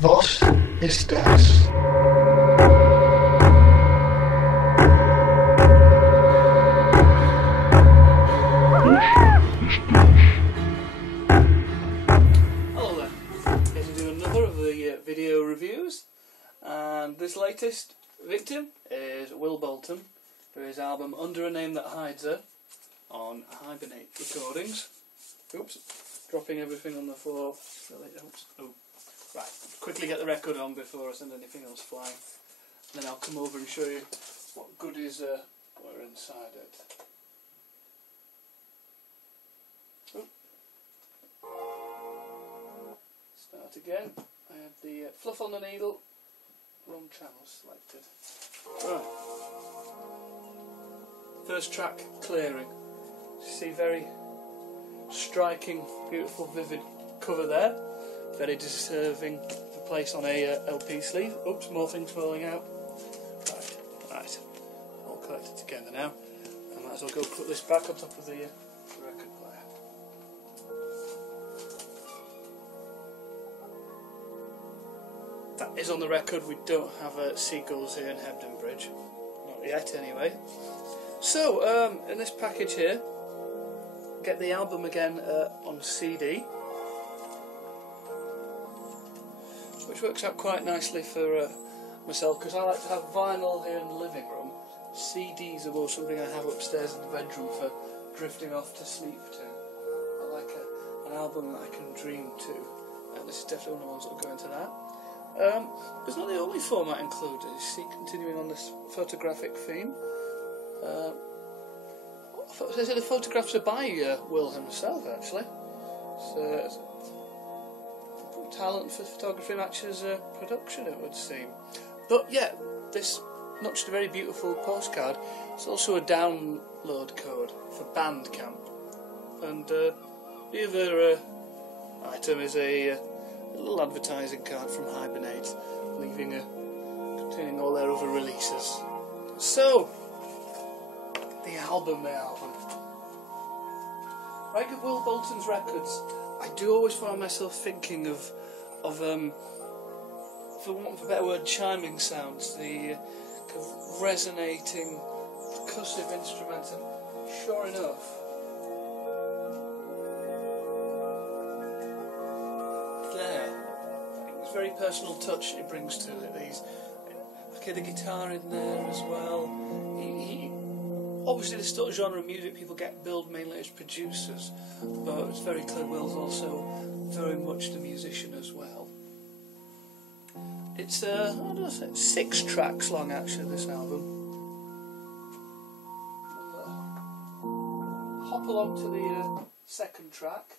Was ist das? Hello there, here to do another of the video reviews, and this latest victim is Will Bolton for his album Under a Name That Hides Her on Hibernate Recordings. Oops, dropping everything on the floor. Oops. Oh. Right, quickly get the record on before I send anything else flying. Then I'll come over and show you what goodies were inside it. Oh. Start again. I have the fluff on the needle, wrong channel selected. Right. First track, Clearing. You see very striking, beautiful, vivid cover there. Very deserving of a place on a LP sleeve. Oops, more things falling out. Right. All collected together now. I might as well go put this back on top of the record player. That is on the record. We don't have seagulls here in Hebden Bridge. Not yet, anyway. So, in this package here, get the album again on CD. Which works out quite nicely for myself, because I like to have vinyl here in the living room. CDs are more something I have upstairs in the bedroom for drifting off to sleep to. I like an album that I can dream to, and this is definitely one of the ones that will go into that. It's not the only format included. You see, continuing on this photographic theme. The photographs are by Will himself, actually. So, talent for photography matches production, it would seem. But yeah, this not just a very beautiful postcard, it's also a download code for Bandcamp. And the other item is a little advertising card from Hibernate, containing all their other releases. So, the album. Like with Will Bolton's records, I do always find myself thinking of for want of a better word, chiming sounds, the kind of resonating, percussive instruments, and sure enough, there, it's a very personal touch it brings to it. I hear the guitar in there as well. Obviously, this sort of genre of music people get billed mainly as producers, but it's very clear Will's also very much the musician as well. It's 6 tracks long actually, this album. We'll hop along to the second track.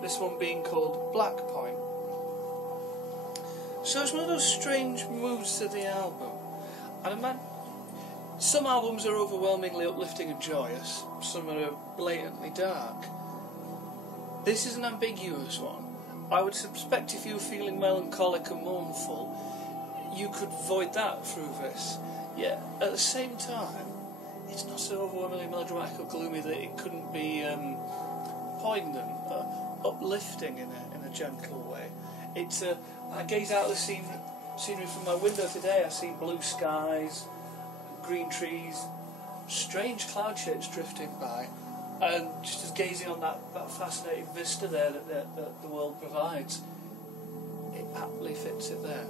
This one being called Black Point. So it's one of those strange moods to the album. And some albums are overwhelmingly uplifting and joyous, some are blatantly dark. This is an ambiguous one. I would suspect if you were feeling melancholic and mournful, you could void that through this. Yet, at the same time, it's not so overwhelmingly melodramatic or gloomy that it couldn't be poignant, uplifting in a gentle way. It's I gaze out at the scenery from my window today. I see blue skies, green trees, strange cloud shapes drifting by, and just as gazing on that fascinating vista there that the world provides, it aptly fits it there.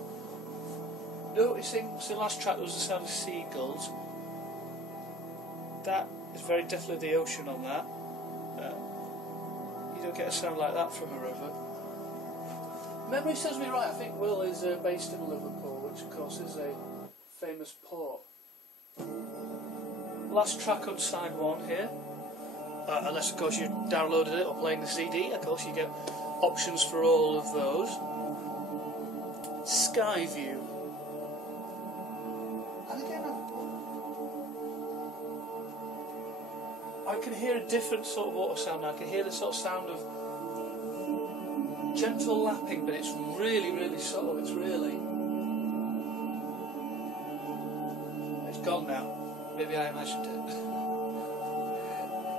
Noticing, so the last track was the sound of seagulls. That is very definitely the ocean on that. You don't get a sound like that from a river. Memory serves me right, I think Will is based in Liverpool, which of course is a famous port. Last track on side 1 here. Unless of course you downloaded it or playing the CD, of course you get options for all of those. Sky View. And again, I can hear a different sort of water sound now. I can hear the sort of sound of gentle lapping, but it's really, really subtle. It's gone now. Maybe I imagined it.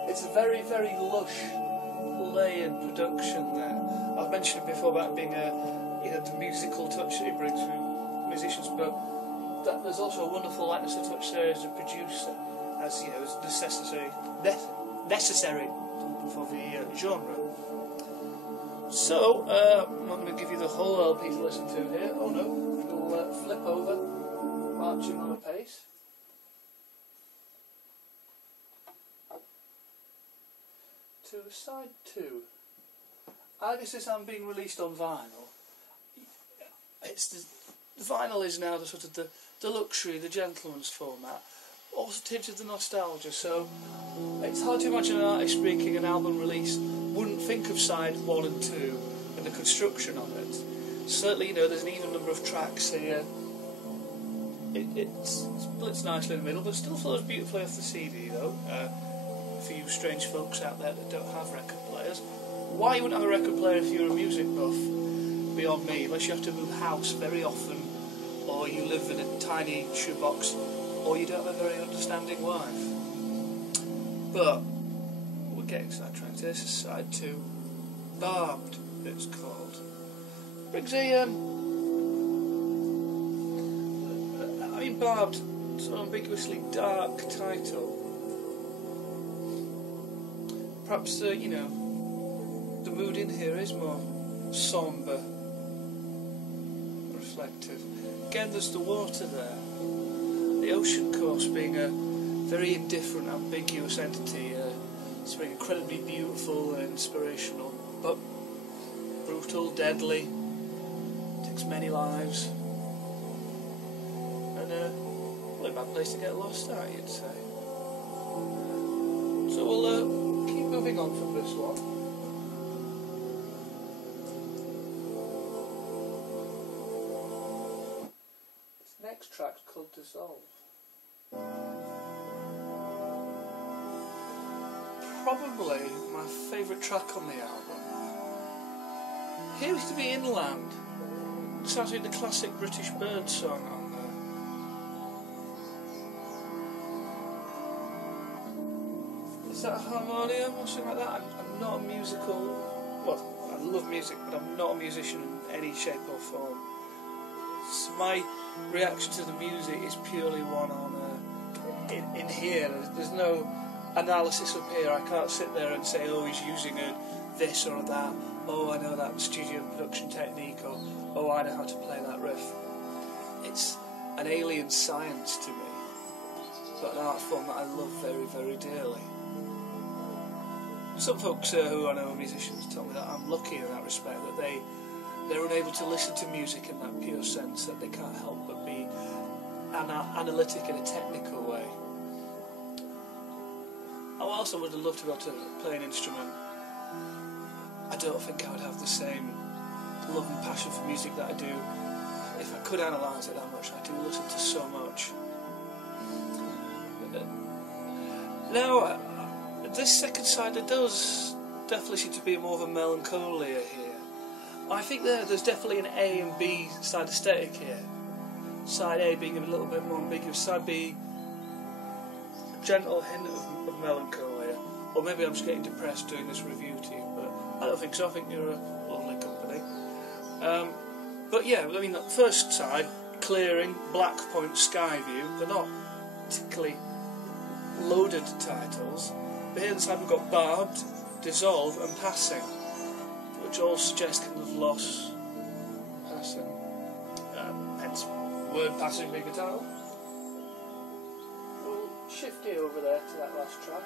It's a very, very lush layered production there. I've mentioned before about being the musical touch that it brings through musicians, but that there's also a wonderful likeness of touch there as a producer, as as necessary for the genre. So I'm not going to give you the whole LP to listen to here. Oh no, we'll flip over, marching on a pace. To side 2. I guess this I'm being released on vinyl. The vinyl is now the sort of the luxury, the gentleman's format, also tinted the nostalgia. So it's hard to imagine an artist making an album release wouldn't think of side 1 and 2 and the construction of it. Certainly, there's an even number of tracks here. It splits nicely in the middle, but still flows beautifully off the CD though. For you strange folks out there that don't have record players. Why you wouldn't have a record player if you're a music buff, beyond me, unless you have to move house very often, or you live in a tiny shoebox, or you don't have a very understanding wife. But we're getting sidetracked. This is side 2. Barbed, it's called. Briggs Ian. Barbed, sort of ambiguously dark title. Perhaps, the mood in here is more sombre, reflective. Again, there's the water there. The ocean, of course, being a very indifferent, ambiguous entity. It's very incredibly beautiful and inspirational, but brutal, deadly, takes many lives, and probably a bad place to get lost at, you'd say. So we'll keep moving on from this one. This next track's called Dissolve. Probably my favourite track on the album. Here used to be Inland. It sounds like the classic British bird song on there. Is that a harmonium or something like that? I'm not a musical... Well, I love music, but I'm not a musician in any shape or form. So my reaction to the music is purely one on... in here. There's no analysis up here. I can't sit there and say, oh, he's using this or that. Oh, I know that studio production technique, or oh, I know how to play that riff. It's an alien science to me, but an art form that I love very, very dearly. Some folks who I know are musicians tell me that I'm lucky in that respect, that they're unable to listen to music in that pure sense, that they can't help but be analytic in a technical way. Whilst I would have loved to be able to play an instrument, I don't think I would have the same love and passion for music that I do if I could analyse it that much. I do listen to so much. Now, this second side, there does definitely seem to be more of a melancholia here. I think there's definitely an A and B side aesthetic here. Side A being a little bit more ambiguous, side B a gentle hint of melancholia. Or maybe I'm just getting depressed doing this review to you, but I don't think so. I think you're a lovely company. But yeah, I mean, that first side, Clearing, Black Point, Skyview, they're not particularly loaded titles. But here on the side we've got Barbed, Dissolve and Passing, which all suggest kind of loss, passing, hence word passing being a title. We'll shift it over there to that last track.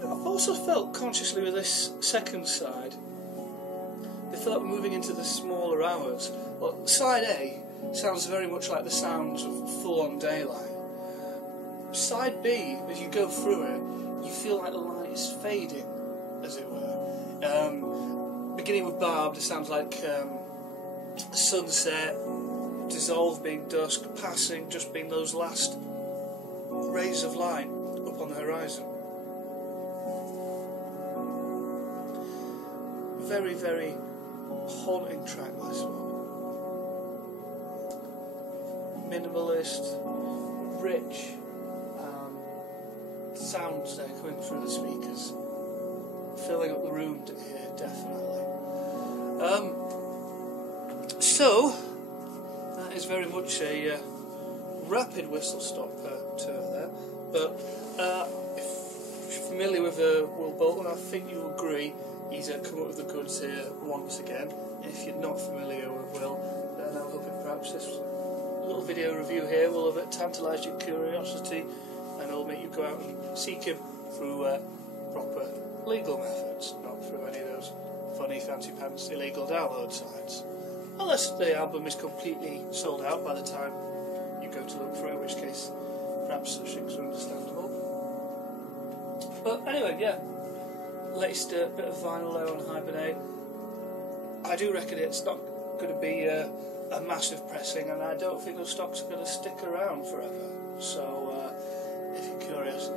I've also felt consciously with this second side, I feel like we're moving into the smaller hours. Well, side A sounds very much like the sounds of full-on daylight. Side B, as you go through it, you feel like the light is fading, as it were. Beginning with Barbed, it sounds like sunset, Dissolve being dusk, Passing just being those last rays of light up on the horizon. Very, very haunting track, this one. minimalist, rich sounds there coming through the speakers, filling up the room to hear, definitely. So that is very much a rapid whistle-stop tour there, but if you're familiar with Will Bolton, I think you agree he's come up with the goods here once again. If you're not familiar with Will, then I'm hoping perhaps this little video review here will have tantalised your curiosity and it'll make you go out and seek him through proper legal methods, not through any of those funny fancy pants illegal download sites. Unless the album is completely sold out by the time you go to look for it, in which case perhaps such things are understandable. But anyway, yeah, latest bit of vinyl there on Hibernate. I do reckon it's not going to be a massive pressing, and I don't think those stocks are going to stick around forever. So if you're curious,